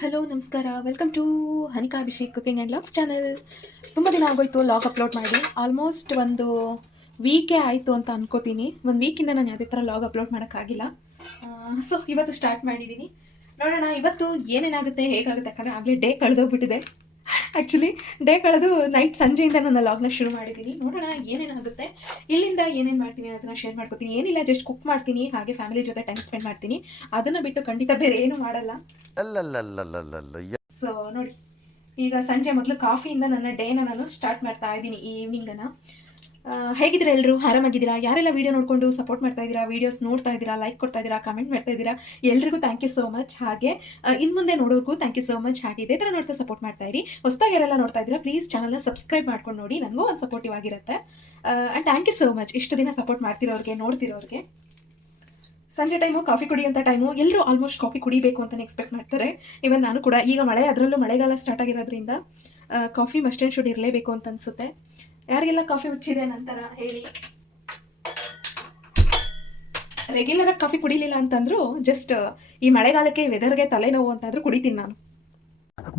Hello, ನಮಸ್ಕಾರ. Welcome to Hanika Abhishek cooking and vlogs channel ತುಂಬ ದಿನ ಆಗೋಯ್ತು ಲಾಗ್ ಅಪ್ಲೋಡ್ ಮಾಡಿ. ಆಲ್ಮೋಸ್ಟ್ ಒಂದು ವೀಕೇ ಆಯಿತು ಅಂತ ಅನ್ಕೋತೀನಿ. ಒಂದು ವೀಕಿಂದ ನಾನು ಯಾವುದೇ ಥರ ಲಾಗ್ ಅಪ್ಲೋಡ್ ಮಾಡೋಕ್ಕಾಗಿಲ್ಲ. ಸೊ ಇವತ್ತು ಸ್ಟಾರ್ಟ್ ಮಾಡಿದ್ದೀನಿ ನೋಡೋಣ, ಇವತ್ತು ಏನೇನಾಗುತ್ತೆ, ಹೇಗಾಗುತ್ತೆ ಯಾಕಂದರೆ ಆಗಲೇ ಡೇ ಕಳೆದೋಗ್ಬಿಟ್ಟಿದೆ. ಆ್ಯಕ್ಚುಲಿ ಡೇ ಕಳೆದು ನೈಟ್ ಸಂಜೆಯಿಂದ ನನ್ನ ಲಾಗ್ನ ಶುರು ಮಾಡಿದ್ದೀನಿ ನೋಡೋಣ, ಏನೇನಾಗುತ್ತೆ. ಇಲ್ಲಿಂದ ಏನೇನು ಮಾಡ್ತೀನಿ ಅದನ್ನು ಶೇರ್ ಮಾಡ್ಕೊತೀನಿ. ಏನಿಲ್ಲ ಜಸ್ಟ್ ಕುಕ್ ಮಾಡ್ತೀನಿ. ಹಾಗೆ ಫ್ಯಾಮಿಲಿ ಜೊತೆ ಟೈಮ್ ಸ್ಪೆಂಡ್ ಮಾಡ್ತೀನಿ. ಅದನ್ನು ಬಿಟ್ಟು ಖಂಡಿತ ಬೇರೆ ಏನು ಮಾಡಲ್ಲ. ಸೊ ನೋಡಿ, ಈಗ ಸಂಜೆ ಮೊದಲು ಕಾಫಿಯಿಂದ ನನ್ನ ಡೇನ ನಾನು ಸ್ಟಾರ್ಟ್ ಮಾಡ್ತಾ ಇದ್ದೀನಿ ಈ ಈವ್ನಿಂಗನ್ನು ಹೇಗಿದ್ದೀರಾ ಎಲ್ಲರೂ ಆರಾಮಾಗಿದ್ದೀರಾ? ಯಾರೆಲ್ಲ ವೀಡಿಯೋ ನೋಡಿಕೊಂಡು ಸಪೋರ್ಟ್ ಮಾಡ್ತಾ ಇದ್ದೀರಾ? ವೀಡಿಯೋಸ್ ನೋಡ್ತಾ ಇದ್ದೀರಾ? ಲೈಕ್ ಕೊಡ್ತಾ ಇದ್ದೀರಾ? ಕಮೆಂಟ್ ಮಾಡ್ತಾ ಇದ್ದೀರಾ? ಎಲ್ರಿಗೂ ಥ್ಯಾಂಕ್ ಯು ಸೋ ಮಚ್ ಹಾಗೆ ಇನ್ನು ಮುಂದೆ ನೋಡೋರ್ಗೂ ಥ್ಯಾಂಕ್ ಯು ಸೋ ಮಚ್ ಹಾಗೆ ಇದೇ ಥರ ನೋಡ್ತಾ ಸಪೋರ್ಟ್ ಮಾಡ್ತಾ ಇರಿ. ಹೊಸದಾಗಿ ಯಾರೆಲ್ಲ ನೋಡ್ತಾ ಇದ್ದೀರಾ ಪ್ಲೀಸ್ ಚಾನಲ್ನ ಸಬ್ಸ್ಕ್ರೈಬ್ ಮಾಡ್ಕೊಂಡು ನೋಡಿ. ನನಗೂ ಒಂದು ಸಪೋರ್ಟಿವ್ ಆಗಿರುತ್ತೆ. And thank you so much ಇಷ್ಟು ದಿನ ಸಪೋರ್ಟ್ ಮಾಡ್ತಿರೋರಿಗೆ, ನೋಡ್ತಿರೋರಿಗೆ. ಸಂಜೆ ಟೈಮು ಕಾಫಿ ಕುಡಿಯೋಂಥ ಟೈಮು ಎಲ್ಲರೂ ಆಲ್ಮೋಸ್ಟ್ ಕಾಫಿ ಕುಡಿಬೇಕು ಅಂತಲೇ ಎಕ್ಸ್ಪೆಕ್ಟ್ ಮಾಡ್ತಾರೆ. ಇವನ್ ನಾನು ಕೂಡ ಈಗ ಮಳೆ ಅದರಲ್ಲೂ ಮಳೆಗಾಲ ಸ್ಟಾರ್ಟ್ ಆಗಿರೋದ್ರಿಂದ ಕಾಫಿ ಮಸ್ಟ್ ಆ್ಯಂಡ್ ಶುಡ್ ಇರಲೇಬೇಕು ಅಂತ ಅನಿಸುತ್ತೆ. ಯಾರಿಗೆಲ್ಲ ಕಾಫಿ ಹುಚ್ಚಿದೆ ನಂತರ ಹೇಳಿ. ರೆಗ್ಯುಲರ್ ಆಗಿ ಕಾಫಿ ಕುಡಿಲಿಲ್ಲ ಅಂತಂದ್ರು ಜಸ್ಟ್ ಈ ಮಳೆಗಾಲಕ್ಕೆ ವೆದರ್ಗೆ ತಲೆನೋವು ಅಂತಾದ್ರೂ ಕುಡಿತೀನಿ ನಾನು.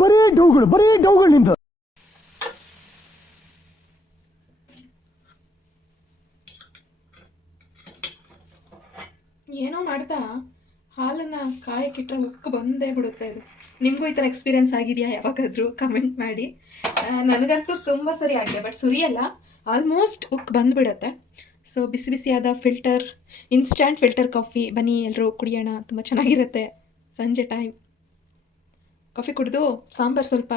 ಬರೀ ಡೌಗಳು ಬರೀ ಡೌಗಳು ನಿಂದು ಏನೋ ಮಾಡ್ತಾ ಹಾಲನ್ನು ಕಾಯಕ್ಕಿಟ್ಟರೆ ಉಕ್ಕು ಬಂದೇ ಬಿಡುತ್ತೆ ಅದು ನಿಮಗೂ ಈ ಥರ ಎಕ್ಸ್ಪೀರಿಯೆನ್ಸ್ ಆಗಿದೆಯಾ? ಯಾವಾಗಾದರೂ ಕಮೆಂಟ್ ಮಾಡಿ. ನನಗಂತೂ ತುಂಬ ಸರಿ ಆಗಿದೆ ಬಟ್ ಸುರಿಯಲ್ಲ ಆಲ್ಮೋಸ್ಟ್ ಉಕ್ ಬಂದುಬಿಡುತ್ತೆ. ಸೊ ಬಿಸಿ ಬಿಸಿಯಾದ ಫಿಲ್ಟರ್ ಇನ್ಸ್ಟ್ಯಾಂಟ್ ಫಿಲ್ಟರ್ ಕಾಫಿ ಬನ್ನಿ ಎಲ್ಲರೂ ಕುಡಿಯೋಣ, ತುಂಬ ಚೆನ್ನಾಗಿರುತ್ತೆ ಸಂಜೆ ಟೈಮ್ ಕಾಫಿ ಕುಡಿದು ಸಾಂಬಾರು ಸ್ವಲ್ಪ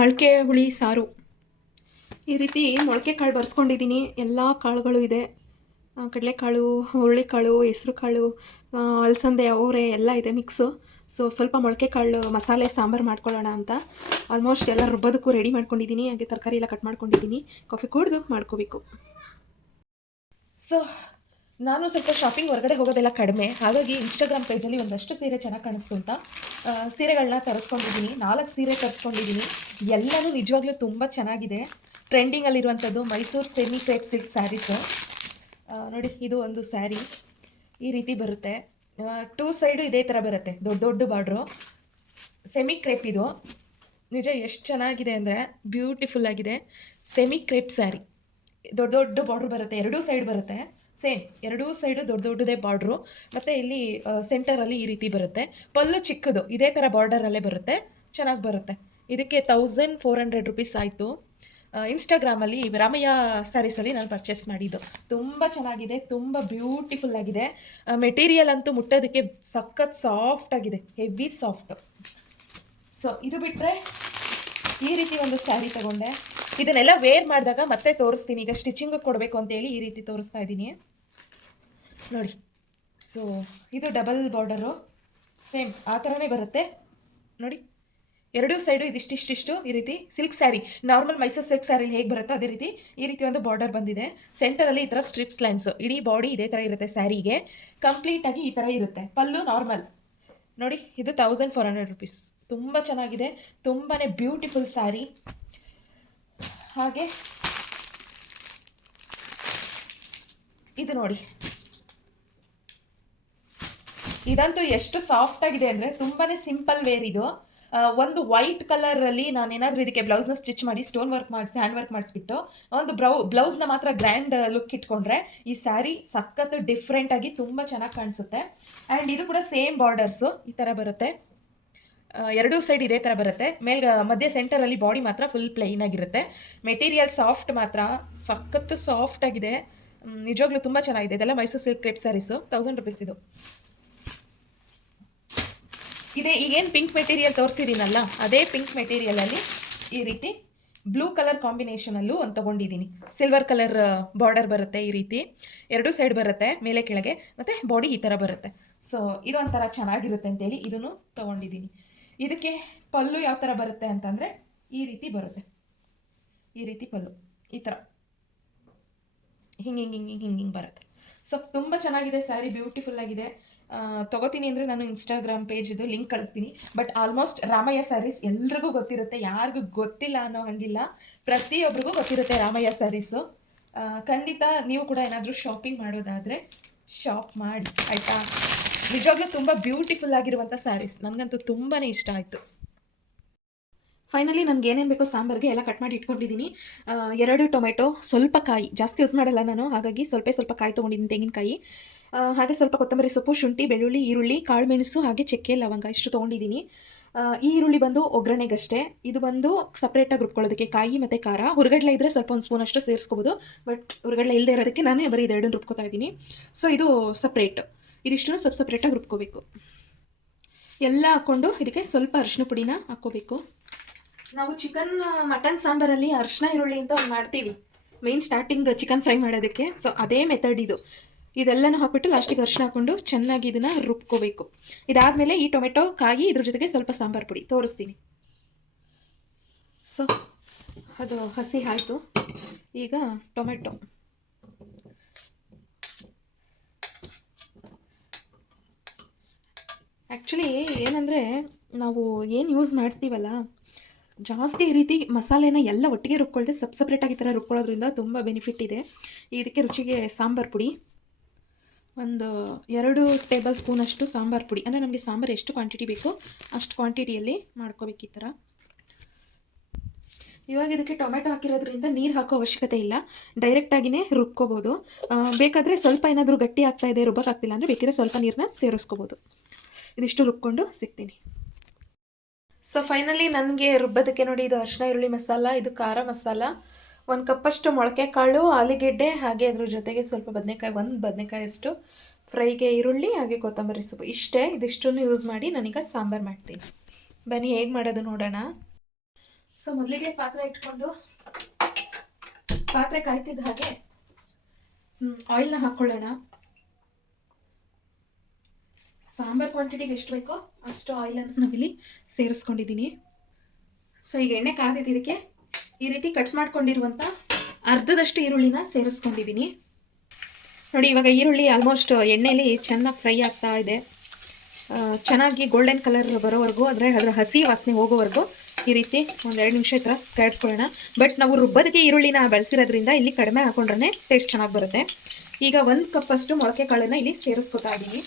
ಮೊಳಕೆ ಹುಳಿ ಸಾರು. ಈ ರೀತಿ ಮೊಳಕೆ ಕಾಳು ಬರ್ಸ್ಕೊಂಡಿದ್ದೀನಿ. ಎಲ್ಲ ಕಾಳುಗಳು ಇದೆ. ಕಡಲೆಕಾಳು, ಹುರುಳಿಕಾಳು ಹೆಸ್ರು ಕಾಳು ಅಲಸಂದೆ, ಅವರೆ ಎಲ್ಲ ಇದೆ ಮಿಕ್ಸು ಸೊ ಸ್ವಲ್ಪ ಮೊಳಕೆ ಕಾಳು ಮಸಾಲೆ, ಸಾಂಬಾರು ಮಾಡ್ಕೊಳ್ಳೋಣ ಅಂತ. ಆಲ್ಮೋಸ್ಟ್ ಎಲ್ಲ ರುಬ್ಬೋದಕ್ಕೂ ರೆಡಿ ಮಾಡ್ಕೊಂಡಿದ್ದೀನಿ ಹಾಗೆ ತರಕಾರಿ ಎಲ್ಲ ಕಟ್ ಮಾಡ್ಕೊಂಡಿದ್ದೀನಿ ಕಾಫಿ ಕುಡ್ದು ಮಾಡ್ಕೋಬೇಕು. ಸೊ ನಾನು ಸ್ವಲ್ಪ ಶಾಪಿಂಗ್ ಹೊರಗಡೆ ಹೋಗೋದೆಲ್ಲ ಕಡಿಮೆ. ಹಾಗಾಗಿ ಇನ್ಸ್ಟಾಗ್ರಾಮ್ ಪೇಜಲ್ಲಿ ಒಂದಷ್ಟು ಸೀರೆ ಚೆನ್ನಾಗಿ ಕಾಣಿಸ್ತು ಅಂತ. ಸೀರೆಗಳನ್ನ ತರಿಸ್ಕೊಂಡಿದ್ದೀನಿ ನಾಲ್ಕು ಸೀರೆ ತರಿಸ್ಕೊಂಡಿದ್ದೀನಿ ಎಲ್ಲನೂ ನಿಜವಾಗ್ಲೂ ತುಂಬ ಚೆನ್ನಾಗಿದೆ. ಟ್ರೆಂಡಿಂಗಲ್ಲಿರುವಂಥದ್ದು Mysuru semi crepe silk sarees ನೋಡಿ, ಇದು ಒಂದು ಸ್ಯಾರಿ. ಈ ರೀತಿ ಬರುತ್ತೆ. ಟೂ ಸೈಡು ಇದೇ ಥರ ಬರುತ್ತೆ. ದೊಡ್ಡ ದೊಡ್ಡ ಬಾರ್ಡ್ರು. ಸೆಮಿ ಕ್ರೇಪ್ ಇದು. ನಿಜ ಎಷ್ಟು ಚೆನ್ನಾಗಿದೆ ಅಂದರೆ ಬ್ಯೂಟಿಫುಲ್ ಆಗಿದೆ. Semi crepe saree. ದೊಡ್ಡ ದೊಡ್ಡ ಬಾರ್ಡ್ರ್ ಬರುತ್ತೆ. ಎರಡೂ ಸೈಡ್ ಬರುತ್ತೆ. ಸೇಮ್ ಎರಡೂ ಸೈಡು ದೊಡ್ಡ ದೊಡ್ಡದೇ ಬಾರ್ಡ್ರು. ಮತ್ತು ಇಲ್ಲಿ ಸೆಂಟರಲ್ಲಿ ಈ ರೀತಿ ಬರುತ್ತೆ. ಪಲ್ಲು ಚಿಕ್ಕದು. ಇದೇ ಥರ ಬಾರ್ಡರಲ್ಲೇ ಬರುತ್ತೆ. ಚೆನ್ನಾಗಿ ಬರುತ್ತೆ. ಇದಕ್ಕೆ ತೌಸಂಡ್ ಫೋರ್ ಹಂಡ್ರೆಡ್ ರುಪೀಸ್ ಆಯಿತು. ಇನ್ಸ್ಟಾಗ್ರಾಮಲ್ಲಿ ರಾಮಯ್ಯ ಸ್ಯಾರೀಸಲ್ಲಿ ನಾನು ಪರ್ಚೇಸ್ ಮಾಡಿದ್ದು. ತುಂಬ ಚೆನ್ನಾಗಿದೆ, ತುಂಬ ಬ್ಯೂಟಿಫುಲ್ ಆಗಿದೆ. ಮೆಟೀರಿಯಲ್ ಅಂತೂ ಮುಟ್ಟೋದಕ್ಕೆ ಸಖತ್ ಸಾಫ್ಟ್ ಆಗಿದೆ ಹೆವಿ ಸಾಫ್ಟ್ ಸೊ ಇದು ಬಿಟ್ಟರೆ ಈ ರೀತಿ ಒಂದು ಸ್ಯಾರಿ ತಗೊಂಡೆ. ಇದನ್ನೆಲ್ಲ ವೇರ್ ಮಾಡಿದಾಗ ಮತ್ತೆ ತೋರಿಸ್ತೀನಿ. ಈಗ ಸ್ಟಿಚಿಂಗ್ ಕೊಡಬೇಕು ಅಂತೇಳಿ ಈ ರೀತಿ ತೋರಿಸ್ತಾ ಇದ್ದೀನಿ. ನೋಡಿ ಸೊ ಇದು ಡಬಲ್ ಬಾರ್ಡರು ಸೇಮ್ ಆ ಥರನೇ ಬರುತ್ತೆ. ನೋಡಿ. ಎರಡೂ ಸೈಡು ಇದಿಷ್ಟಿಷ್ಟಿಷ್ಟು ಈ ರೀತಿ silk saree normal Mysore silk ಸ್ಯಾರಿಲಿ ಹೇಗೆ ಬರುತ್ತೋ ಅದೇ ರೀತಿ ಈ ರೀತಿ ಒಂದು ಬಾರ್ಡರ್ ಬಂದಿದೆ. ಸೆಂಟರಲ್ಲಿ ಈ ಥರ ಸ್ಟ್ರಿಪ್ಸ್ ಲೈನ್ಸ್ ಇಡೀ ಬಾಡಿ ಇದೇ ಥರ ಇರುತ್ತೆ ಸ್ಯಾರಿಗೆ ಕಂಪ್ಲೀಟಾಗಿ ಈ ಥರ ಇರುತ್ತೆ. ಪಲ್ಲು ನಾರ್ಮಲ್ ನೋಡಿ, ಇದು ತೌಸಂಡ್ ಫೋರ್ ಹಂಡ್ರೆಡ್ ರುಪೀಸ್ ತುಂಬ ಚೆನ್ನಾಗಿದೆ. ತುಂಬಾ ಬ್ಯೂಟಿಫುಲ್ ಸ್ಯಾರಿ ಹಾಗೆ ಇದು ನೋಡಿ. ಇದಂತೂ ಎಷ್ಟು ಸಾಫ್ಟ್ ಆಗಿದೆ ಅಂದರೆ ತುಂಬಾ ಸಿಂಪಲ್ ವೇರ್ ಇದು. ಒಂದು ವೈಟ್ ಕಲರಲ್ಲಿ ನಾನು ಏನಾದ್ರೂ ಇದಕ್ಕೆ ಬ್ಲೌಸ್ನ ಸ್ಟಿಚ್ ಮಾಡಿ ಸ್ಟೋನ್ ವರ್ಕ್ ಮಾಡಿಸಿ ಹ್ಯಾಂಡ್ ವರ್ಕ್ ಮಾಡಿಸ್ಬಿಟ್ಟು, ಒಂದು ಬ್ರೌ ಬ್ಲೌಸ್ನ ಮಾತ್ರ ಗ್ರ್ಯಾಂಡ್ ಲುಕ್ ಇಟ್ಕೊಂಡ್ರೆ ಈ ಸ್ಯಾರಿ ಸಖತ್ತು ಡಿಫ್ರೆಂಟ್ ಆಗಿ ತುಂಬ ಚೆನ್ನಾಗಿ ಕಾಣಿಸುತ್ತೆ. ಆ್ಯಂಡ್ ಇದು ಕೂಡ ಸೇಮ್ ಬಾರ್ಡರ್ಸು ಈ ಥರ ಬರುತ್ತೆ. ಎರಡೂ ಸೈಡ್ ಇದೇ ಥರ ಬರುತ್ತೆ. ಮೇಲ್ ಮಧ್ಯೆ ಸೆಂಟರಲ್ಲಿ ಬಾಡಿ ಮಾತ್ರ ಫುಲ್ ಪ್ಲೈನ್ ಆಗಿರುತ್ತೆ. ಮೆಟೀರಿಯಲ್ ಸಾಫ್ಟ್ ಮಾತ್ರ ಸಖತ್ತು ಸಾಫ್ಟ್ ಆಗಿದೆ. ನಿಜವಾಗ್ಲೂ ತುಂಬ ಚೆನ್ನಾಗಿದೆ. ಇದೆಲ್ಲ Mysuru silk crepe sarees thousand rupees ಇದು. ಇದೇ ಈಗೇನು ಪಿಂಕ್ ಮೆಟೀರಿಯಲ್ ತೋರಿಸಿದ್ದೀನಲ್ಲ ಅದೇ ಪಿಂಕ್ ಮೆಟೀರಿಯಲಲ್ಲಿ ಈ ರೀತಿ ಬ್ಲೂ ಕಲರ್ ಕಾಂಬಿನೇಷನಲ್ಲೂ ಒಂದು ತೊಗೊಂಡಿದ್ದೀನಿ ಸಿಲ್ವರ್ ಕಲರ್ ಬಾರ್ಡರ್ ಬರುತ್ತೆ ಈ ರೀತಿ. ಎರಡೂ ಸೈಡ್ ಬರುತ್ತೆ, ಮೇಲೆ ಕೆಳಗೆ, ಮತ್ತು ಬಾಡಿ ಈ ಥರ ಬರುತ್ತೆ. ಸೊ ಇದು ಒಂಥರ ಚೆನ್ನಾಗಿರುತ್ತೆ ಅಂತೇಳಿ ಇದನ್ನು ತೊಗೊಂಡಿದ್ದೀನಿ ಇದಕ್ಕೆ ಪಲ್ಲು ಯಾವ ಥರ ಬರುತ್ತೆ ಅಂತಂದರೆ ಈ ರೀತಿ ಬರುತ್ತೆ. ಈ ರೀತಿ ಪಲ್ಲು, ಈ ಥರ ಹಿಂಗೆ ಹಿಂಗೆ ಹಿಂಗೆ ಹಿಂಗೆ ಹಿಂಗೆ ಬರುತ್ತೆ. ಸೊ ತುಂಬ ಚೆನ್ನಾಗಿದೆ ಸ್ಯಾರಿ ಬ್ಯೂಟಿಫುಲ್ ಆಗಿದೆ. ತಗೋತೀನಿ ಅಂದರೆ ನಾನು ಇನ್ಸ್ಟಾಗ್ರಾಮ್ ಇದು ಲಿಂಕ್ ಕಳಿಸ್ತೀನಿ. ಬಟ್ ಆಲ್ಮೋಸ್ಟ್ ರಾಮಯ್ಯ ಸ್ಯಾರೀಸ್ ಎಲ್ರಿಗೂ ಗೊತ್ತಿರುತ್ತೆ, ಯಾರಿಗೂ ಗೊತ್ತಿಲ್ಲ ಅನ್ನೋ ಹಂಗಿಲ್ಲ. ಪ್ರತಿಯೊಬ್ಬರಿಗೂ ಗೊತ್ತಿರುತ್ತೆ ರಾಮಯ್ಯ ಸ್ಯಾರೀಸು ಖಂಡಿತ ನೀವು ಕೂಡ ಏನಾದರೂ ಶಾಪಿಂಗ್ ಮಾಡೋದಾದರೆ ಶಾಪ್ ಮಾಡಿ, ಆಯಿತಾ? ನಿಜವಾಗ್ಲೂ ತುಂಬ ಬ್ಯೂಟಿಫುಲ್ ಆಗಿರುವಂಥ ಸ್ಯಾರೀಸ್ ನನಗಂತೂ ತುಂಬಾ ಇಷ್ಟ ಆಯಿತು. ಫೈನಲಿ ನನಗೆ ಏನೇನು ಬೇಕೋ ಸಾಂಬಾರಿಗೆ ಎಲ್ಲ ಕಟ್ ಮಾಡಿ ಇಟ್ಕೊಂಡಿದ್ದೀನಿ. ಎರಡು ಟೊಮೆಟೊ, ಸ್ವಲ್ಪ ಕಾಯಿ. ಜಾಸ್ತಿ ಯೂಸ್ ಮಾಡಲ್ಲ ನಾನು, ಹಾಗಾಗಿ ಸ್ವಲ್ಪ ಸ್ವಲ್ಪ ಕಾಯಿ ತೊಗೊಂಡಿದ್ದೀನಿ ತೆಂಗಿನಕಾಯಿ. ಹಾಗೆ ಸ್ವಲ್ಪ ಕೊತ್ತಂಬರಿ ಸೊಪ್ಪು, ಶುಂಠಿ, ಬೆಳ್ಳುಳ್ಳಿ, ಈರುಳ್ಳಿ, ಕಾಳುಮೆಣಸು ಹಾಗೆ ಚಕ್ಕೆ, ಲವಂಗ ಇಷ್ಟು ತೊಗೊಂಡಿದ್ದೀನಿ. ಈ ಈರುಳ್ಳಿ ಬಂದು ಒಗ್ಗರಣೆಗಷ್ಟೇ. ಇದು ಬಂದು ಸಪ್ರೇಟಾಗಿ ರುಬ್ಕೊಳ್ಳೋದಕ್ಕೆ ಕಾಯಿ ಮತ್ತು ಖಾರ. ಹುರುಗಡ್ಲೆ ಇದ್ದರೆ ಸ್ವಲ್ಪ ಒಂದು ಸ್ಪೂನ್ ಅಷ್ಟು ಸೇರಿಸ್ಕೋಬೋದು. ಬಟ್ ಹುರುಗಡ್ಲೆ ಇಲ್ಲದೆ ಇರೋದಕ್ಕೆ ನಾನು ಬರೀ ಇದೆರಡನ್ನು ರುಬ್ಕೋತಾ ಇದ್ದೀನಿ. ಸೊ ಇದು ಸಪ್ರೇಟ್ ಇದಿಷ್ಟು ಸ್ವಲ್ಪ ಸಪ್ರೇಟಾಗಿ ರುಬ್ಕೋಬೇಕು. ಎಲ್ಲ ಹಾಕ್ಕೊಂಡು ಇದಕ್ಕೆ ಸ್ವಲ್ಪ ಅರಿಶಿನ ಪುಡಿನ ಹಾಕ್ಕೋಬೇಕು. ನಾವು ಚಿಕನ್ ಮಟನ್ ಸಾಂಬಾರಲ್ಲಿ ಅರಿಶಿನ, ಈರುಳ್ಳಿ ಅಂತ ಮಾಡ್ತೀವಿ. ಮೇನ್ ಸ್ಟಾರ್ಟಿಂಗ್ ಚಿಕನ್ ಫ್ರೈ ಮಾಡೋದಕ್ಕೆ. ಸೊ ಅದೇ ಮೆಥಡ್ ಇದು. ಇದೆಲ್ಲನೂ ಹಾಕ್ಬಿಟ್ಟು ಲಾಸ್ಟಿಗೆ ಅರಿಶಿನ ಹಾಕೊಂಡು ಚೆನ್ನಾಗಿ ಇದನ್ನು ರುಬ್ಕೋಬೇಕು. ಇದಾದಮೇಲೆ ಈ ಟೊಮೆಟೊ, ಕಾಯಿ ಇದ್ರ ಜೊತೆಗೆ ಸ್ವಲ್ಪ ಸಾಂಬಾರು ಪುಡಿ. ತೋರಿಸ್ತೀನಿ. ಸೊ ಅದು ಹಸಿ ಆಯಿತು. ಈಗ ಟೊಮೆಟೊ. ಆ್ಯಕ್ಚುಲಿ ಏನಂದರೆ ನಾವು ಏನು ಯೂಸ್ ಮಾಡ್ತೀವಲ್ಲ, ಜಾಸ್ತಿ ಈ ರೀತಿ ಮಸಾಲೆನ ಎಲ್ಲ ಒಟ್ಟಿಗೆ ರುಬ್ಕೊಳ್ದೆ ಸಪ್ ಸಪ್ರೇಟಾಗಿ ಈ ಥರ ರುಬ್ಕೊಳ್ಳೋದ್ರಿಂದ ತುಂಬ ಬೆನಿಫಿಟ್ ಇದೆ. ಇದಕ್ಕೆ ರುಚಿಗೆ ಸಾಂಬಾರು ಪುಡಿ. ಒಂದು ಎರಡು ಟೇಬಲ್ ಸ್ಪೂನಷ್ಟು ಸಾಂಬಾರು ಪುಡಿ. ಅಂದರೆ ನಮಗೆ ಸಾಂಬಾರು ಎಷ್ಟು ಕ್ವಾಂಟಿಟಿ ಬೇಕೋ ಅಷ್ಟು ಕ್ವಾಂಟಿಟಿಯಲ್ಲಿ ಮಾಡ್ಕೋಬೇಕು ಈ ಥರ ಇವಾಗ ಇದಕ್ಕೆ ಟೊಮೆಟೊ ಹಾಕಿರೋದ್ರಿಂದ ನೀರು ಹಾಕೋ ಅವಶ್ಯಕತೆ ಇಲ್ಲ. ಡೈರೆಕ್ಟಾಗಿಯೇ ರುಬ್ಕೋಬೋದು. ಬೇಕಾದರೆ ಸ್ವಲ್ಪ ಏನಾದರೂ ಗಟ್ಟಿ ಆಗ್ತಾ ಇದೆ ರುಬ್ಬಕ್ಕಾಗ್ತಿಲ್ಲ ಅಂದರೆ ಬೇಕಿದ್ರೆ ಸ್ವಲ್ಪ ನೀರನ್ನ ಸೇರಿಸ್ಕೋಬೋದು. ಇದಿಷ್ಟು ರುಬ್ಕೊಂಡು ಸಿಗ್ತೀನಿ. ಸೊ ಫೈನಲಿ ನನಗೆ ರುಬ್ಬೋದಕ್ಕೆ ನೋಡಿ ಇದು ಅರ್ಶಿನ ಈರುಳ್ಳಿ ಮಸಾಲ, ಇದು ಖಾರ ಮಸಾಲ ಒಂದು ಕಪ್ಪಷ್ಟು ಮೊಳಕೆ ಕಾಳು, ಆಲೂಗೆಡ್ಡೆ ಹಾಗೆ ಅದ್ರ ಜೊತೆಗೆ ಸ್ವಲ್ಪ ಬದನೆಕಾಯಿ, ಒಂದು ಬದನೆಕಾಯಷ್ಟು ಫ್ರೈಗೆ ಈರುಳ್ಳಿ ಹಾಗೆ ಕೊತ್ತಂಬರಿ ಸೊಪ್ಪು. ಇಷ್ಟೇ, ಇದಿಷ್ಟನ್ನು ಯೂಸ್ ಮಾಡಿ ನಾನೀಗ ಸಾಂಬಾರು ಮಾಡ್ತೀನಿ. ಬನ್ನಿ, ಹೇಗೆ ಮಾಡೋದು ನೋಡೋಣ. ಸೊ ಮೊದಲಿಗೆ ಪಾತ್ರೆ ಇಟ್ಕೊಂಡು, ಪಾತ್ರೆ ಕಾಯ್ತಿದ್ದ ಹಾಗೆ ಆಯಿಲ್ನ ಹಾಕ್ಕೊಳ್ಳೋಣ ಸಾಂಬಾರು ಕ್ವಾಂಟಿಟಿಗೆ ಎಷ್ಟು ಬೇಕೋ ಅಷ್ಟು ಆಯಿಲನ್ನು ನಾವಿಲ್ಲಿ ಸೇರಿಸ್ಕೊಂಡಿದ್ದೀನಿ ಸೊ ಈಗ ಎಣ್ಣೆ ಕಾದಿದ್ದು ಇದಕ್ಕೆ. ಈ ರೀತಿ ಕಟ್ ಮಾಡ್ಕೊಂಡಿರುವಂಥ ಅರ್ಧದಷ್ಟು ಈರುಳ್ಳಿನ ಸೇರಿಸ್ಕೊಂಡಿದ್ದೀನಿ. ನೋಡಿ, ಇವಾಗ ಈರುಳ್ಳಿ ಆಲ್ಮೋಸ್ಟ್ ಎಣ್ಣೆಲಿ ಚೆನ್ನಾಗಿ ಫ್ರೈ ಆಗ್ತಾ ಇದೆ. ಚೆನ್ನಾಗಿ ಗೋಲ್ಡನ್ ಕಲರ್ ಬರೋವರೆಗೂ, ಅಂದರೆ ಅದರ ಹಸಿ ವಾಸನೆ ಹೋಗೋವರೆಗೂ ಈ ರೀತಿ ಒಂದು ಎರಡು ನಿಮಿಷ ಥರ ಕಾಯಿಸ್ಕೊಳ್ಳೋಣ ಬಟ್ ನಾವು ರುಬ್ಬೋದಕ್ಕೆ ಈರುಳ್ಳಿನ ಬೆಳೆಸಿರೋದ್ರಿಂದ ಇಲ್ಲಿ ಕಡಿಮೆ ಹಾಕೊಂಡ್ರೆ ಟೇಸ್ಟ್ ಚೆನ್ನಾಗಿ ಬರುತ್ತೆ. ಈಗ ಒಂದು ಕಪ್ಪಷ್ಟು ಮೊಳಕೆ ಕಾಳನ್ನು ಇಲ್ಲಿ ಸೇರಿಸ್ಕೊತಾ ಇದ್ದೀನಿ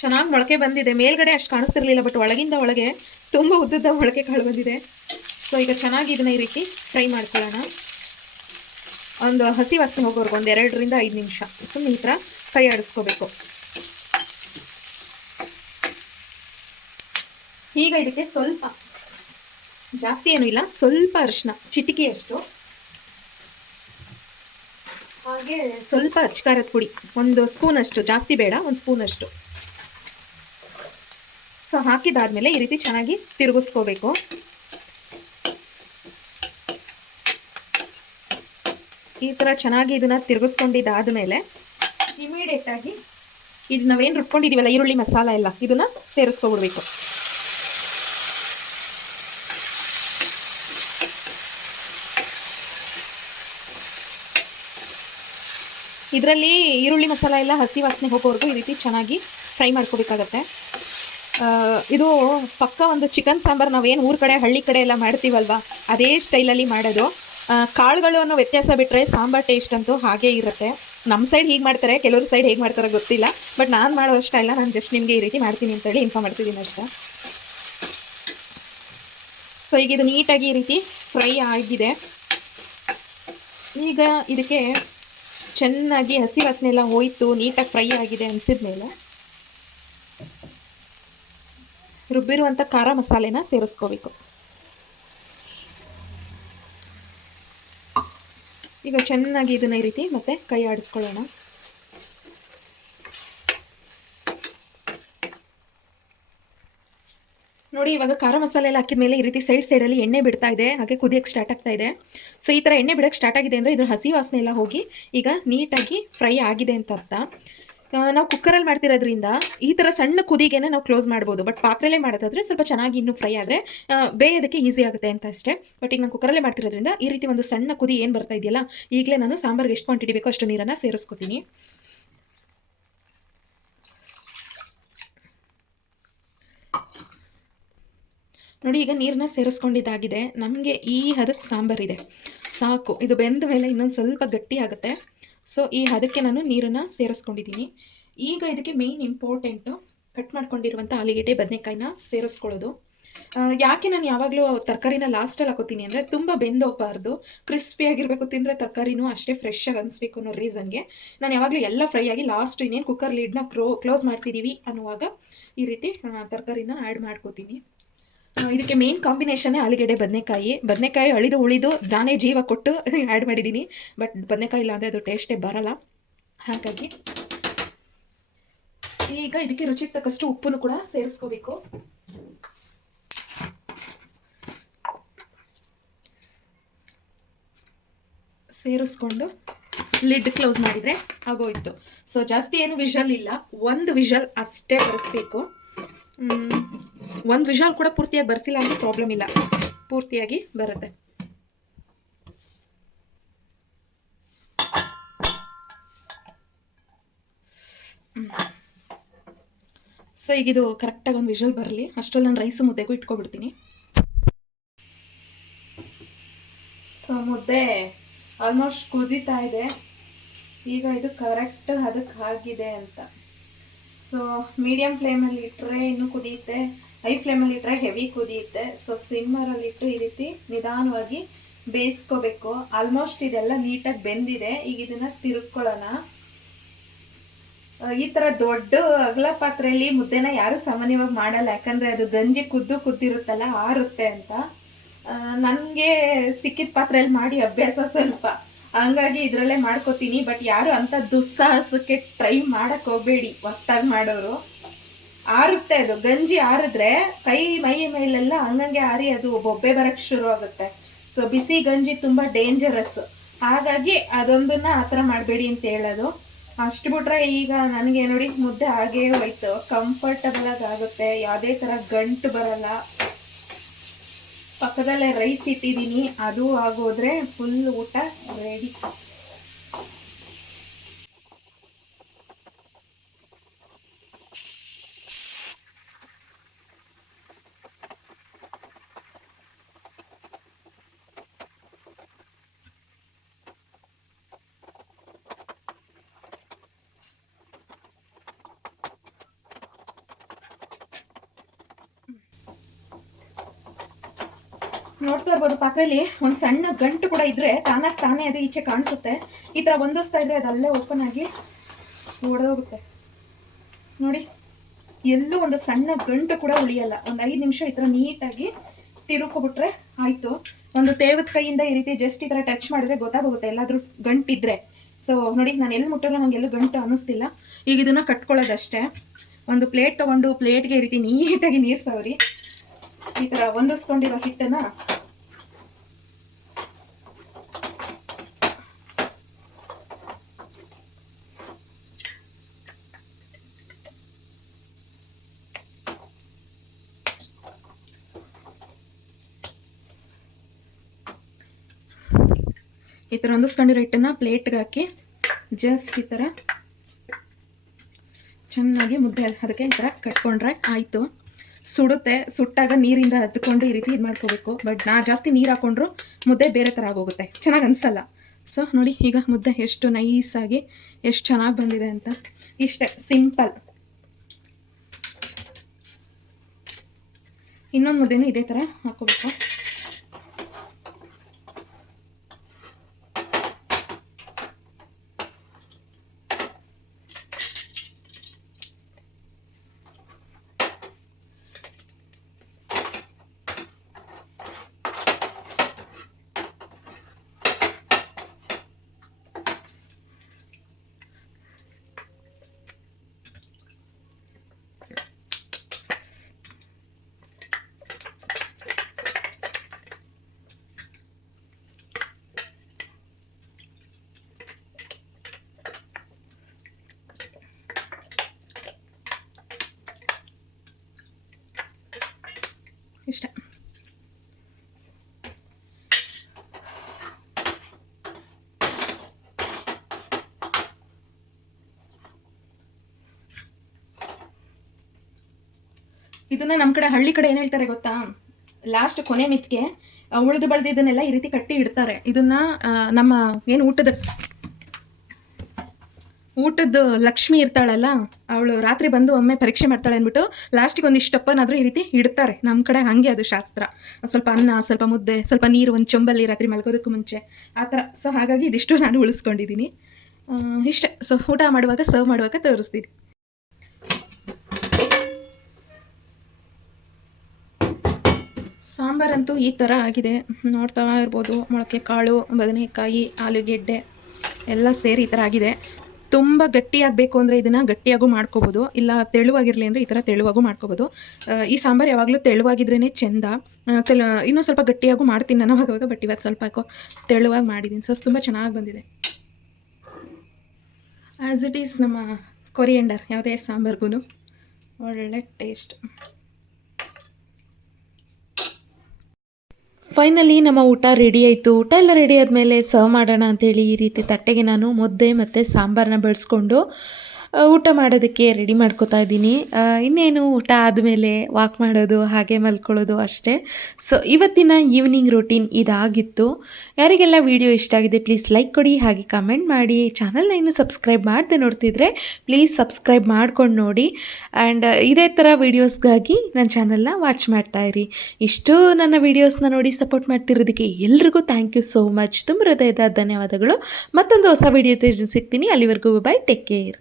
ಚೆನ್ನಾಗಿ ಮೊಳಕೆ ಬಂದಿದೆ. ಮೇಲ್ಗಡೆ ಅಷ್ಟು ಕಾಣಿಸ್ತಿರ್ಲಿಲ್ಲ ಬಟ್ ಒಳಗಿಂದ ಒಳಗೆ ತುಂಬ ಉದ್ದದ ಮೊಳಕೆ ಕಾಳು ಬಂದಿದೆ. ಸೊ ಈಗ ಚೆನ್ನಾಗಿ ಇದನ್ನ ಈ ರೀತಿ ಫ್ರೈ ಮಾಡ್ಕೊಳ್ಳೋಣ. ಒಂದು ಹಸಿ ವಾಸನೆ ಹೋಗೋವರೆಗೂ ಒಂದು ಎರಡರಿಂದ ಐದು ನಿಮಿಷ. ಸುಮ್ಮನೆ ಈ ಥರ ಕೈ ಆಡಿಸ್ಕೋಬೇಕು. ಈಗ ಇದಕ್ಕೆ ಸ್ವಲ್ಪ ಜಾಸ್ತಿ ಏನೂ ಇಲ್ಲ, ಸ್ವಲ್ಪ ಅರಿಶಿನ ಚಿಟಿಕೆಯಷ್ಟು ಹಾಗೆ ಸ್ವಲ್ಪ ಅಚ್ಕಾರದ ಪುಡಿ. ಒಂದು ಸ್ಪೂನ್ ಅಷ್ಟು, ಜಾಸ್ತಿ ಬೇಡ, ಒಂದು ಸ್ಪೂನ್ ಅಷ್ಟು. ಸೊ ಹಾಕಿದಾದ್ಮೇಲೆ ಈ ರೀತಿ ಚೆನ್ನಾಗಿ ತಿರುಗಿಸ್ಕೋಬೇಕು. ಈ ಥರ ಚೆನ್ನಾಗಿ ಇದನ್ನ ತಿರುಗಿಸ್ಕೊಂಡಿದ್ದಾದ್ಮೇಲೆ ಇಮಿಡಿಯೇಟ್ ಆಗಿ ಇದು ನಾವೇನು ರುಬ್ಕೊಂಡಿದೀವಲ್ಲ ಈರುಳ್ಳಿ ಮಸಾಲ ಎಲ್ಲ ಇದನ್ನ ಸೇರಿಸ್ಕೊಬಿಡ್ಬೇಕು. ಇದರಲ್ಲಿ ಈರುಳ್ಳಿ ಮಸಾಲ ಎಲ್ಲ ಹಸಿ ವಾಸನೆ ಹೋಗೋವರೆಗೂ ಈ ರೀತಿ ಚೆನ್ನಾಗಿ ಫ್ರೈ ಮಾಡ್ಕೋಬೇಕಾಗತ್ತೆ. ಇದು ಪಕ್ಕ ಒಂದು ಚಿಕನ್ ಸಾಂಬಾರು ನಾವೇನು ಊರ ಕಡೆ, ಹಳ್ಳಿ ಕಡೆ ಎಲ್ಲ ಮಾಡ್ತೀವಲ್ವಾ? ಅದೇ ಸ್ಟೈಲಲ್ಲಿ ಮಾಡೋದು. ಕಾಳುಗಳು ಅನ್ನೋ ವ್ಯತ್ಯಾಸ ಬಿಟ್ಟರೆ ಸಾಂಬಾರ್ ಟೇಸ್ಟ್ ಅಂತೂ ಹಾಗೇ ಇರುತ್ತೆ. ನಮ್ಮ ಸೈಡ್ ಹೀಗೆ ಮಾಡ್ತಾರೆ, ಕೆಲವ್ರ ಸೈಡ್ ಹೇಗೆ ಮಾಡ್ತಾರೆ ಗೊತ್ತಿಲ್ಲ. ಬಟ್ ನಾನು ಮಾಡೋ ಇಲ್ಲ ನಾನು ಜಸ್ಟ್ ನಿಮಗೆ ಈ ರೀತಿ ಮಾಡ್ತೀನಿ ಅಂತೇಳಿ ಇನ್ಫಾರ್ಮ್ ಮಾಡ್ತಿದ್ದೀನಿ ಅಷ್ಟೇ. ಸೊ ಈಗ ಇದು ನೀಟಾಗಿ ಈ ರೀತಿ ಫ್ರೈ ಆಗಿದೆ. ಈಗ ಇದಕ್ಕೆ ಚೆನ್ನಾಗಿ ಹಸಿ ವಾಸನೆ ಹೋಯಿತು ಹೋಯ್ತು, ನೀಟಾಗಿ ಫ್ರೈ ಆಗಿದೆ ಅನಿಸಿದ್ಮೇಲೆ ರುಬ್ಬಿರುವಂಥ ಖಾರ ಮಸಾಲೆನ ಸೇರಿಸ್ಕೋಬೇಕು. ಈಗ ಚೆನ್ನಾಗಿ ಇದನ್ನ ಈ ರೀತಿ ಮತ್ತೆ ಕೈ ಆಡಿಸ್ಕೊಳ್ಳೋಣ. ನೋಡಿ, ಇವಾಗ ಖಾರ ಮಸಾಲೆ ಎಲ್ಲ ಹಾಕಿದ ಮೇಲೆ ಈ ರೀತಿ ಸೈಡ್ ಸೈಡಲ್ಲಿ ಎಣ್ಣೆ ಬಿಡ್ತಾ ಇದೆ, ಹಾಗೆ ಕುದಿಯೋಕ್ಕೆ ಸ್ಟಾರ್ಟ್ ಆಗ್ತಾ ಇದೆ. ಸೊ ಈ ಥರ ಎಣ್ಣೆ ಬಿಡೋಕ್ಕೆ ಸ್ಟಾರ್ಟ್ ಆಗಿದೆ ಅಂದರೆ ಇದ್ರ ಹಸಿ ವಾಸನೆ ಎಲ್ಲ ಹೋಗಿ ಈಗ ನೀಟಾಗಿ ಫ್ರೈ ಆಗಿದೆ ಅಂತ ಅರ್ಥ ನಾವು ಕುಕ್ಕರಲ್ಲಿ ಮಾಡ್ತಿರೋದ್ರಿಂದ ಈ ಥರ ಸಣ್ಣ ಕುದಿಗೆನೆ ನಾವು ಕ್ಲೋಸ್ ಮಾಡ್ಬೋದು. ಬಟ್ ಪಾತ್ರೆಲೇ ಮಾಡೋದಾದ್ರೆ ಸ್ವಲ್ಪ ಚೆನ್ನಾಗಿ ಇನ್ನೂ ಫ್ರೈ ಆದರೆ ಬೇಯೋದಕ್ಕೆ ಈಸಿ ಆಗುತ್ತೆ ಅಂತ ಅಷ್ಟೇ. ಬಟ್ ಈಗ ನಾನು ಕುಕ್ಕರಲ್ಲೇ ಮಾಡ್ತಿರೋದ್ರಿಂದ ಈ ರೀತಿ ಒಂದು ಸಣ್ಣ ಕುದಿ ಏನು ಬರ್ತಾ ಇದೆಯಲ್ಲ, ಈಗಲೇ ನಾನು ಸಾಂಬಾರ್ಗೆ ಎಷ್ಟು ಕ್ವಾಂಟಿಟಿ ಬೇಕೋ ಅಷ್ಟು ನೀರನ್ನು ಸೇರಿಸ್ಕೊತೀನಿ. ನೋಡಿ, ಈಗ ನೀರನ್ನ ಸೇರಿಸ್ಕೊಂಡಿದ್ದಾಗಿದೆ. ನಮಗೆ ಈ ಹದಕ್ಕೆ ಸಾಂಬಾರಿದೆ. ಸಾಕು. ಇದು ಬೆಂದ ಮೇಲೆ ಇನ್ನೊಂದು ಸ್ವಲ್ಪ ಗಟ್ಟಿ ಆಗುತ್ತೆ. ಸೊ ಈ ಅದಕ್ಕೆ ನಾನು ನೀರನ್ನು ಸೇರಿಸ್ಕೊಂಡಿದ್ದೀನಿ. ಈಗ ಇದಕ್ಕೆ ಮೇಯ್ನ್ ಇಂಪಾರ್ಟೆಂಟು ಕಟ್ ಮಾಡ್ಕೊಂಡಿರುವಂಥ ಆಲೂಗೆಡ್ಡೆ, ಬದನೆಕಾಯಿನ ಸೇರಿಸ್ಕೊಳ್ಳೋದು. ಯಾಕೆ ನಾನು ಯಾವಾಗಲೂ ತರಕಾರಿನ ಲಾಸ್ಟಲ್ಲಿ ಹಾಕೋತೀನಿ ಅಂದರೆ ತುಂಬ ಬೆಂದೋಗಬಾರ್ದು. ಕ್ರಿಸ್ಪಿಯಾಗಿರಬೇಕು ತಿಂದರೆ ತರಕಾರಿನೂ ಅಷ್ಟೇ ಫ್ರೆಶ್ ಆಗಿ ಅನಿಸ್ಬೇಕು ಅನ್ನೋ ರೀಸನ್ಗೆ ನಾನು ಯಾವಾಗಲೂ ಎಲ್ಲ ಫ್ರೈ ಆಗಿ ಲಾಸ್ಟ್ ಇನ್ನೇನು ಕುಕ್ಕರ್ ಲೀಡ್ನ ಕ್ಲೋ ಕ್ಲೋಸ್ ಮಾಡ್ತಿದ್ದೀವಿ ಅನ್ನುವಾಗ ಈ ರೀತಿ ತರಕಾರಿನ ಆ್ಯಡ್ ಮಾಡ್ಕೋತೀನಿ. ಇದಕ್ಕೆ ಮೇನ್ ಕಾಂಬಿನೇಷನ್ನೇ ಆಲೂಗೆಡ್ಡೆ, ಬದನೆಕಾಯಿ. ಬದನೆಕಾಯಿ ಅಳಿದು ಉಳಿದು ನಾನೇ ಜೀವ ಕೊಟ್ಟು ಆ್ಯಡ್ ಮಾಡಿದ್ದೀನಿ ಬಟ್ ಬದನೆಕಾಯಿ ಇಲ್ಲ ಅದು ಟೇಸ್ಟೇ ಬರಲ್ಲ. ಹಾಗಾಗಿ ಈಗ ಇದಕ್ಕೆ ರುಚಿಗೆ ತಕ್ಕಷ್ಟು ಉಪ್ಪನ್ನು ಕೂಡ ಸೇರಿಸ್ಕೋಬೇಕು. ಸೇರಿಸ್ಕೊಂಡು ಲಿಡ್ ಕ್ಲೋಸ್ ಮಾಡಿದರೆ ಆಗೋಯ್ತು. ಸೊ ಜಾಸ್ತಿ ಏನು ವಿಷಲ್ ಇಲ್ಲ. ಒಂದು ವಿಷಲ್ ಅಷ್ಟೇ ಬರೆಸ್ಬೇಕು ಒಂದು ವಿಷಲ್ ಕೂಡ ಪೂರ್ತಿಯಾಗಿ ಬರ್ಸಿಲ್ಲ ಅಂದರೆ ಪ್ರಾಬ್ಲಮ್ ಇಲ್ಲ. ಪೂರ್ತಿಯಾಗಿ ಬರುತ್ತೆ. ಸೊ ಈಗ ಇದು ಕರೆಕ್ಟಾಗಿ ಒಂದು ವಿಷಲ್ ಬರಲಿ. ಅಷ್ಟರಲ್ಲಿ ನಾನು ರೈಸು ಮುದ್ದೆಗೂ ಇಟ್ಕೊಬಿಡ್ತೀನಿ. ಸೊ ಮುದ್ದೆ ಆಲ್ಮೋಸ್ಟ್ ಕುದಿತಾ ಇದೆ. ಈಗ ಇದು ಕರೆಕ್ಟ್ ಅದಕ್ಕೆ ಆಗಿದೆ ಅಂತ. ಸೊ ಮೀಡಿಯಮ್ ಫ್ಲೇಮಲ್ಲಿ ಇಟ್ಟರೆ ಇನ್ನೂ ಕುದಿಯುತ್ತೆ. ಹೈ ಫ್ಲೇಮಲ್ಲಿ ಇಟ್ಟರೆ ಹೆವಿ ಕುದಿಯುತ್ತೆ. ಸೊ ಸಿಮ್ಮರಲ್ಲಿ ಇಟ್ಟು ಈ ರೀತಿ ನಿಧಾನವಾಗಿ ಬೇಯಿಸ್ಕೋಬೇಕು. ಆಲ್ಮೋಸ್ಟ್ ಇದೆಲ್ಲ ನೀಟಾಗಿ ಬೆಂದಿದೆ. ಈಗ ಇದನ್ನು ತಿರುಕೊಳ್ಳೋಣ ಈ ಥರ ದೊಡ್ಡ ಅಗಲ ಪಾತ್ರೆಯಲ್ಲಿ ಮುದ್ದೆನ ಯಾರು ಸಾಮಾನ್ಯವಾಗಿ ಮಾಡಲ್ಲ. ಯಾಕಂದರೆ ಅದು ಗಂಜಿ ಕುದ್ದು ಕುದ್ದಿರುತ್ತಲ್ಲ, ಆರುತ್ತೆ ಅಂತ. ನನಗೆ ಸಿಕ್ಕಿದ ಪಾತ್ರೆಯಲ್ಲಿ ಮಾಡಿ ಅಭ್ಯಾಸ ಸ್ವಲ್ಪ. ಹಂಗಾಗಿ ಇದರಲ್ಲೇ ಮಾಡ್ಕೋತೀನಿ ಬಟ್ ಯಾರು ಅಂತ ದುಸ್ಸಾಹಸಕ್ಕೆ ಟ್ರೈ ಮಾಡಕ್ ಹೋಗ್ಬೇಡಿ, ಹೊಸ್ದಾಗಿ ಮಾಡೋರು. ಆರುತ್ತೆ ಅದು, ಗಂಜಿ ಆರಿದ್ರೆ ಕೈ, ಮೈ ಮೇಲೆಲ್ಲ ಹಂಗಂಗೆ ಆರಿ ಅದು ಬೊಬ್ಬೆ ಬರಕ್ ಶುರು ಆಗುತ್ತೆ. ಸೊ ಬಿಸಿ ಗಂಜಿ ತುಂಬಾ ಡೇಂಜರಸ್ ಹಾಗಾಗಿ ಅದೊಂದನ್ನ ಆ ಥರ ಮಾಡಬೇಡಿ ಅಂತ ಹೇಳೋದು. ಅಷ್ಟು ಬಿಟ್ರೆ ಈಗ ನನಗೆ ನೋಡಿ ಮುದ್ದೆ ಹಾಗೇ ಹೋಯ್ತು. ಕಂಫರ್ಟಬಲ್ ಆಗಿ ಆಗುತ್ತೆ, ಯಾವುದೇ ಥರ ಗಂಟು ಬರಲ್ಲ. ಪಕ್ಕದಲ್ಲೇ ರೈಸ್ ಇಟ್ಟಿದ್ದೀನಿ. ಅದು ಆಗೋದ್ರೆ ಫುಲ್ ಊಟ ರೆಡಿ ನೋಡ್ತಾ ಇರ್ಬೋದು ಪಾತ್ರೆಯಲ್ಲಿ ಒಂದು ಸಣ್ಣ ಗಂಟು ಕೂಡ ಇದ್ರೆ ತಾನಾಗಿ ತಾನೇ ಅದು ಈಚೆ ಕಾಣಿಸುತ್ತೆ. ಈ ಥರ ಹೊಂದಿಸ್ತಾ ಇದ್ರೆ ಅದು ಅಲ್ಲೇ ಓಪನ್ ಆಗಿ ಒಡೆದೋಗುತ್ತೆ. ನೋಡಿ, ಎಲ್ಲೂ ಒಂದು ಸಣ್ಣ ಗಂಟು ಕೂಡ ಉಳಿಯಲ್ಲ. ಒಂದು ಐದು ನಿಮಿಷ ಈ ಥರ ನೀಟಾಗಿ ತಿರುಕೊಬಿಟ್ರೆ ಆಯಿತು. ಒಂದು ತೇವದ ಕೈಯಿಂದ ಈ ರೀತಿ ಜಸ್ಟ್ ಈ ಥರ ಟಚ್ ಮಾಡಿದ್ರೆ ಗೊತ್ತಾಗೋಗುತ್ತೆ, ಎಲ್ಲಾದರೂ ಗಂಟಿದ್ರೆ. ಸೊ ನೋಡಿ, ನಾನು ಎಲ್ಲಿ ಮುಟ್ಟಿದ್ರು ನನಗೆ ಎಲ್ಲೂ ಗಂಟು ಅನ್ನಿಸ್ತಿಲ್ಲ. ಈಗ ಇದನ್ನು ಕಟ್ಕೊಳ್ಳೋದಷ್ಟೇ. ಒಂದು ಪ್ಲೇಟ್ ತೊಗೊಂಡು ಪ್ಲೇಟ್ಗೆ ಈ ರೀತಿ ನೀಟಾಗಿ ನೀರು ಸವರಿ. ಈ ತರ ಹೊಂದಿಸ್ಕೊಂಡಿರೋ ಹಿಟ್ಟನ್ನ ಈ ತರ ಹೊಂದಿಸ್ಕೊಂಡಿರೋ ಹಿಟ್ಟನ್ನ ಪ್ಲೇಟ್ಗೆ ಹಾಕಿ ಜಸ್ಟ್ ಈ ತರ ಚೆನ್ನಾಗಿ ಮುದ್ದೆ ಅದಕ್ಕೆ ಈ ತರ ಕಟ್ಕೊಂಡ್ರೆ ಆಯಿತು. ಸುಡುತ್ತೆ, ಸುಟ್ಟಾಗ ನೀರಿಂದ ಹತ್ಕೊಂಡು ಈ ರೀತಿ ಇದು ಮಾಡ್ಕೋಬೇಕು. ಬಟ್ ನಾ ಜಾಸ್ತಿ ನೀರು ಹಾಕೊಂಡ್ರು ಮುದ್ದೆ ಬೇರೆ ಥರ ಆಗೋಗುತ್ತೆ. ಚೆನ್ನಾಗಿ ಅನಿಸಲ್ಲ. ಸೊ ನೋಡಿ ಈಗ ಮುದ್ದೆ ಎಷ್ಟು ನೈಸಾಗಿ ಎಷ್ಟು ಚೆನ್ನಾಗಿ ಬಂದಿದೆ ಅಂತ. ಇಷ್ಟೇ ಸಿಂಪಲ್ ಇನ್ನೊಂದು ಮುದ್ದೆನೂ ಇದೇ ಥರ ಹಾಕೋಬೇಕು. ಇಷ್ಟ. ಇದನ್ನ ನಮ್ಮ ಕಡೆ ಹಳ್ಳಿ ಕಡೆ ಏನು ಹೇಳ್ತಾರೆ ಗೊತ್ತಾ? ಲಾಸ್ಟ್ ಕೊನೆ ಮಿತ್ಗೆ ಉಳಿದು ಬಳದಿದ್ದನ್ನೆಲ್ಲ ಈ ರೀತಿ ಕಟ್ಟಿ ಇಡ್ತಾರೆ. ಇದನ್ನ ನಮ್ಮ, ಏನು ಊಟದ ಊಟದ ಲಕ್ಷ್ಮಿ ಇರ್ತಾಳಲ್ಲ, ಅವಳು ರಾತ್ರಿ ಬಂದು ಒಮ್ಮೆ ಪರೀಕ್ಷೆ ಮಾಡ್ತಾಳೆ ಅಂದ್ಬಿಟ್ಟು ಲಾಸ್ಟಿಗೆ ಒಂದಿಷ್ಟು ಅಪ್ಪನಾದರೂ ಈ ರೀತಿ ಇಡ್ತಾರೆ. ನಮ್ಮ ಕಡೆ ಹಾಗೆ ಅದು ಶಾಸ್ತ್ರ. ಸ್ವಲ್ಪ ಅನ್ನ, ಸ್ವಲ್ಪ ಮುದ್ದೆ, ಸ್ವಲ್ಪ ನೀರು, ಒಂದು ಚೊಂಬಲ್ಲಿ ರಾತ್ರಿ ಮಲಗೋದಕ್ಕೂ ಮುಂಚೆ. ಆ ಥರ. ಸೊ ಹಾಗಾಗಿ ಇದಿಷ್ಟು ನಾನು ಉಳಿಸ್ಕೊಂಡಿದ್ದೀನಿ ಇಷ್ಟೇ. ಸೊ ಊಟ ಮಾಡುವಾಗ ಸರ್ವ್ ಮಾಡುವಾಗ ತೋರಿಸ್ತೀನಿ. ಸಾಂಬಾರಂತೂ ಈ ಥರ ಆಗಿದೆ. ನೋಡ್ತಾ ಇರ್ಬೋದು ಮೊಳಕೆ ಕಾಳು, ಬದನೆಕಾಯಿ, ಆಲೂಗೆಡ್ಡೆ, ಎಲ್ಲ ಸೇರಿ ಈ ಥರ ಆಗಿದೆ. ತುಂಬ ಗಟ್ಟಿಯಾಗಬೇಕು ಅಂದರೆ ಇದನ್ನು ಗಟ್ಟಿಯಾಗೂ ಮಾಡ್ಕೋಬೋದು, ಇಲ್ಲ ತೆಳುವಾಗಿರಲಿ ಅಂದರೆ ಈ ಥರ ತೆಳುವಾಗೂ ಮಾಡ್ಕೋಬೋದು. ಈ ಸಾಂಬಾರು ಯಾವಾಗಲೂ ತೆಳುವಾಗಿದ್ರೇ ಚೆಂದ. ತೆಲು, ಇನ್ನೂ ಸ್ವಲ್ಪ ಗಟ್ಟಿಯಾಗೂ ಮಾಡ್ತೀನಿ ನಾನು ಅವಾಗವಾಗ ಬಟ್ ಇವತ್ತು ಸ್ವಲ್ಪ ಯಾಕೋ ತೆಳುವಾಗಿ ಮಾಡಿದ್ದೀನಿ ಸೊ ತುಂಬ ಚೆನ್ನಾಗಿ ಬಂದಿದೆ. ಆ್ಯಸ್ ಇಟ್ ಈಸ್ ನಮ್ಮ ಕೊರಿಯಂಡರ್ ಯಾವುದೇ ಸಾಂಬಾರ್ಗೂ ಒಳ್ಳೆ ಟೇಸ್ಟ್ ಫೈನಲಿ ನಮ್ಮ ಊಟ ರೆಡಿ ಆಯಿತು. ಊಟ ಎಲ್ಲ ರೆಡಿ ಆದಮೇಲೆ ಸರ್ವ್ ಮಾಡೋಣ ಅಂತೇಳಿ ಈ ರೀತಿ ತಟ್ಟೆಗೆ ನಾನು ಮುದ್ದೆ ಮತ್ತು ಸಾಂಬಾರನ್ನ ಬೆಳೆಸ್ಕೊಂಡು ಊಟ ಮಾಡೋದಕ್ಕೆ ರೆಡಿ ಮಾಡ್ಕೋತಾ ಇದ್ದೀನಿ. ಇನ್ನೇನು ಊಟ ಆದಮೇಲೆ ವಾಕ್ ಮಾಡೋದು, ಹಾಗೆ ಮಲ್ಕೊಳ್ಳೋದು ಅಷ್ಟೇ. ಸೊ ಇವತ್ತಿನ ಈವ್ನಿಂಗ್ ರೂಟೀನ್ ಇದಾಗಿತ್ತು. ಯಾರಿಗೆಲ್ಲ ವಿಡಿಯೋ ಇಷ್ಟ ಆಗಿದೆ ಪ್ಲೀಸ್ ಲೈಕ್ ಕೊಡಿ, ಹಾಗೆ ಕಮೆಂಟ್ ಮಾಡಿ. ಚಾನಲ್ನ ಇನ್ನೂ ಸಬ್ಸ್ಕ್ರೈಬ್ ಮಾಡದೆ ನೋಡ್ತಿದ್ರೆ ಪ್ಲೀಸ್ ಸಬ್ಸ್ಕ್ರೈಬ್ ಮಾಡ್ಕೊಂಡು ನೋಡಿ. ಆ್ಯಂಡ್ ಇದೇ ಥರ ವೀಡಿಯೋಸ್ಗಾಗಿ ನನ್ನ ಚಾನಲ್ನ ವಾಚ್ ಮಾಡ್ತಾ ಇರಿ. ಇಷ್ಟು ನನ್ನ ವೀಡಿಯೋಸ್ನ ನೋಡಿ ಸಪೋರ್ಟ್ ಮಾಡ್ತಿರೋದಕ್ಕೆ ಎಲ್ರಿಗೂ ಥ್ಯಾಂಕ್ ಯು ಸೋ ಮಚ್ ತುಂಬ ಹೃದಯದ ಧನ್ಯವಾದಗಳು. ಮತ್ತೊಂದು ಹೊಸ ವೀಡಿಯೋ ಸಿಗ್ತೀನಿ. ಅಲ್ಲಿವರೆಗೂ ಬೈ ಟೇಕ್ ಕೇರ್